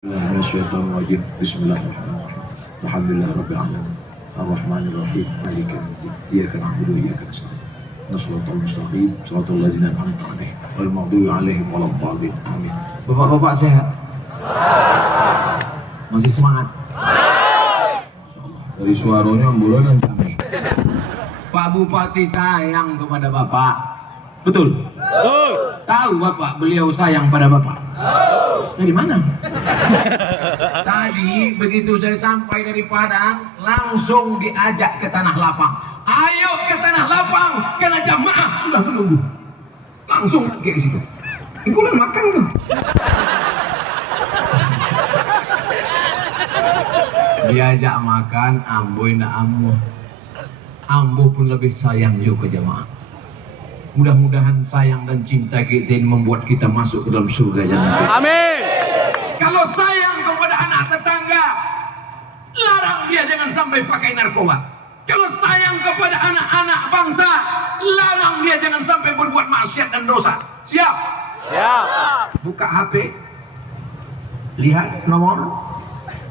Bismillahirrahmanirrahim. Bismillahirrahmanirrahim. Alhamdulillah rabbil alamin. Ar-Rahmanir Rahim. Maliki yaumiddin. Iyyaka na'budu wa iyyaka nasta'in. Shiratal mustaqim, shiratal ladzina an'amta 'alaihim, ghairil maghdubi 'alaihim waladdallin. Amin. Bapak-bapak sehat? Masih semangat? Dari suaranya ambulan kami. Pak Bupati sayang kepada Bapak. Betul? Betul. Tahu Bapak beliau sayang pada Bapak? Tahu. Dari mana? Tadi begitu saya sampai dari Padang, langsung diajak ke Tanah Lapang. Ayo ke Tanah Lapang, karena jamaah sudah menunggu. Langsung pergi ke situ. Ikutan makan tuh. Diajak makan, amboy nak ambo. Ambo pun lebih sayang juga ke jamaah. Mudah-mudahan sayang dan cinta kita ini membuat kita masuk ke dalam surga jangan. Amin. Kalau sayang kepada anak tetangga, larang dia jangan sampai pakai narkoba. Kalau sayang kepada anak-anak bangsa, larang dia jangan sampai berbuat maksiat dan dosa. Siap? Siap. Buka HP, lihat nomor,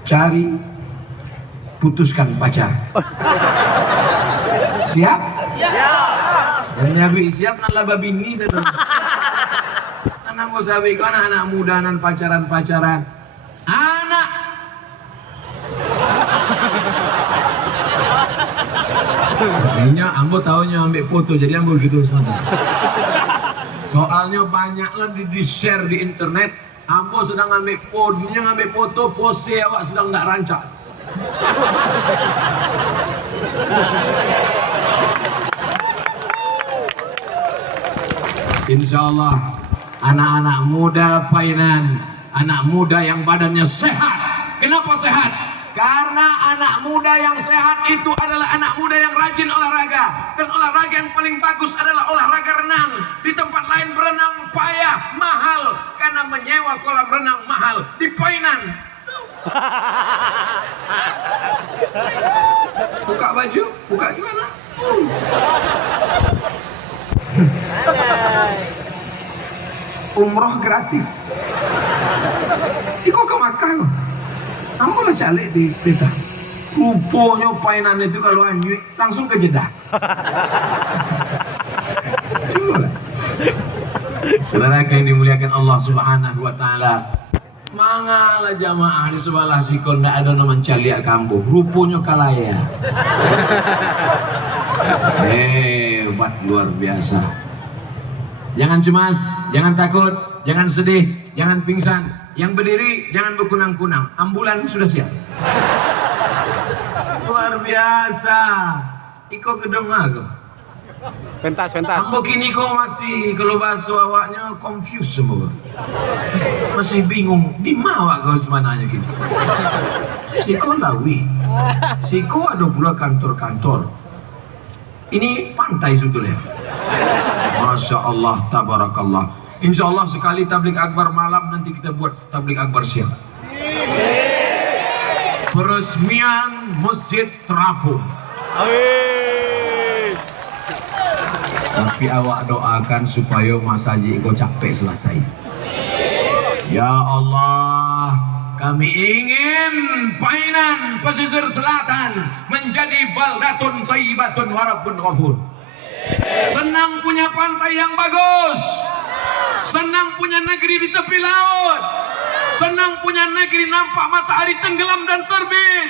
cari, putuskan pacar. Siap? Siap. Dan nyabi siap nan laba bini saya. Anak mau sabi ko anak muda nan pacaran. Anak Kayaknya ambo taunya ambil foto jadi ambo gitu sama. Soalnya banyaklah di share di internet. Ambo sedang ngambil foto pose awak sedang tak rancak. Insya Allah anak-anak muda Painan, anak muda yang badannya sehat. Kenapa sehat? Karena anak muda yang sehat itu adalah anak muda yang rajin olahraga. Dan olahraga yang paling bagus adalah olahraga renang. Di tempat lain berenang payah, mahal. Karena menyewa kolam renang mahal. Di Painan buka baju, buka celana. Umroh gratis. Iko ke Makkah. Ambo lah calik di peta. Rupanya Painan itu kalau anjing langsung ke Jeddah. Saudara yang dimuliakan Allah Subhanahu wa taala. Mangalah jamaah di sebelah sikon ndak ada nama caliak kambuh. Rupanya kalaya. Hebat luar biasa. Jangan cemas, jangan takut, jangan sedih, jangan pingsan. Yang berdiri jangan berkunang-kunang. Ambulan sudah siap. Luar biasa. Iko gedeng aku. Pentas. Ambo kini kok masih kalau bahasa awaknya confused semua. Masih bingung di mana kau sebenarnya gini. Siko lawi. Siko ada pula kantor-kantor. Ini pantai sebetulnya. Masya Allah, tabarakallah. Insya Allah sekali tablik akbar malam nanti kita buat tablik akbar siang. Peresmian Masjid Terapung. Amin. Tapi awak doakan supaya Mas Haji kau capek selesai. Ya Allah, kami ingin Painan pesisir selatan menjadi baldatun thayyibatun wa rabbun ghafur. Senang punya pantai yang bagus. Senang punya negeri di tepi laut. Senang punya negeri nampak matahari tenggelam dan terbit.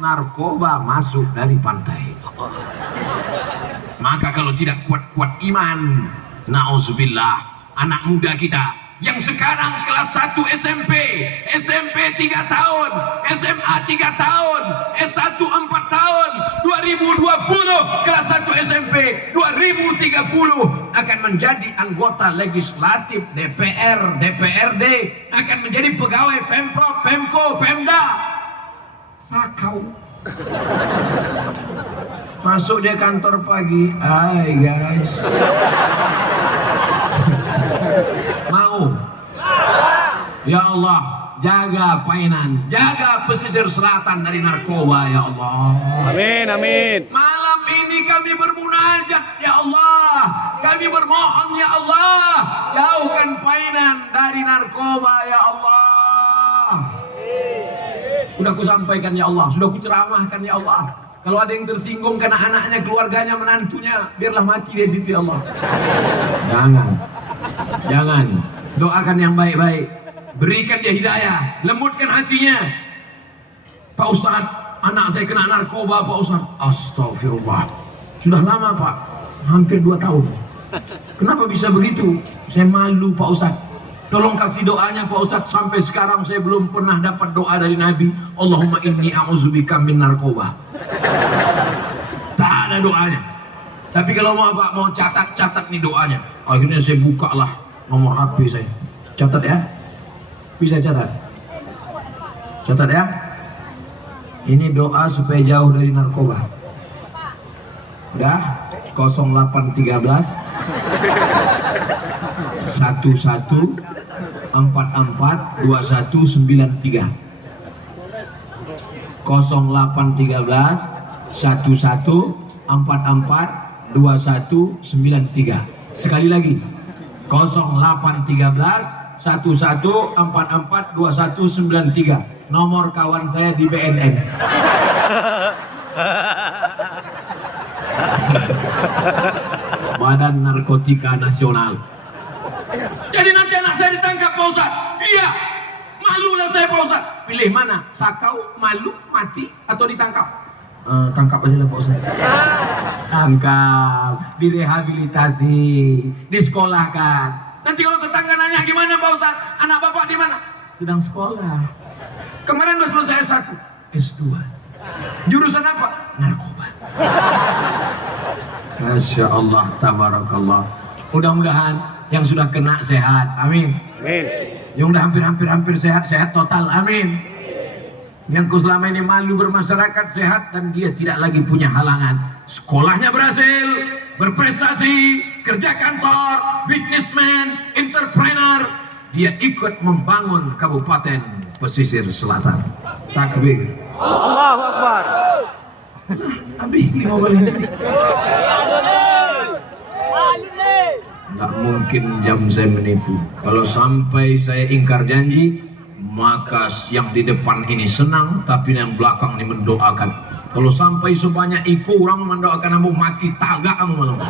Narkoba masuk dari pantai. Maka kalau tidak kuat-kuat iman, na'udzubillah, anak muda kita yang sekarang kelas 1 SMP, SMP 3 tahun, SMA 3 tahun, S1 4 tahun, 2020 kelas 1 SMP, 2030 akan menjadi anggota legislatif DPR, DPRD, akan menjadi pegawai Pemprov, Pemko, Pemda. Sakau. Masuk dia kantor pagi. Hai guys. Mau? Ya Allah, jaga Painan, jaga pesisir selatan dari narkoba ya Allah. Amin. Malam ini kami bermunajat ya Allah. Kami bermohon ya Allah, jauhkan Painan dari narkoba ya Allah. Sudah ku sampaikan ya Allah, sudah ku ceramahkan ya Allah. Kalau ada yang tersinggung karena anaknya, keluarganya, menantunya, biarlah mati di situ ya Allah. Jangan. Doakan yang baik-baik. Berikan dia hidayah, lembutkan hatinya. Pak Ustadz, anak saya kena narkoba Pak Ustadz. Astagfirullah. Sudah lama Pak, hampir 2 tahun. Kenapa bisa begitu? Saya malu Pak Ustadz. Tolong kasih doanya Pak Ustadz. Sampai sekarang saya belum pernah dapat doa dari Nabi. Allahumma inni a'udzubika min narkoba. Tak ada doanya. Tapi kalau mau Pak, mau catat nih doanya. Akhirnya saya buka lah nomor HP saya. Catat ya. Bisa catat. Catat ya. Ini doa supaya jauh dari narkoba. Udah? 0813 11 44 2193. 0813 11 44 2193. Sekali lagi. 0813 11 44 2193. Nomor kawan saya di BNN. Badan Narkotika Nasional. Jadi nanti anak saya ditangkap Pak Ustadz. Iya, malulah saya Pak Ustadz. Pilih mana? Sakau, malu, mati, atau ditangkap? Tangkap aja lah Pak Ustadz. Tangkap, direhabilitasi, disekolahkan. Nanti kalau tetangga nanya gimana Pak Ustadz, anak bapak di mana? Sedang sekolah. Kemarin udah selesai S1, S2. Jurusan apa? Narkoba. Masya Allah, tabarakallah. Mudah-mudahan yang sudah kena sehat, amin. Amin. Yang udah hampir sehat total, amin. Yang selama ini malu bermasyarakat, sehat dan dia tidak lagi punya halangan. Sekolahnya berhasil, berprestasi, kerja kantor, bisnismen, entrepreneur. Dia ikut membangun Kabupaten Pesisir Selatan. Takbir. Allahu Akbar. Habis 5 kali. Nggak mungkin jam saya menipu. Kalau sampai saya ingkar janji, maka yang di depan ini senang, tapi yang belakang ini mendoakan. Kalau sampai sebanyak itu orang mendoakan kamu mati tagak kamu malam.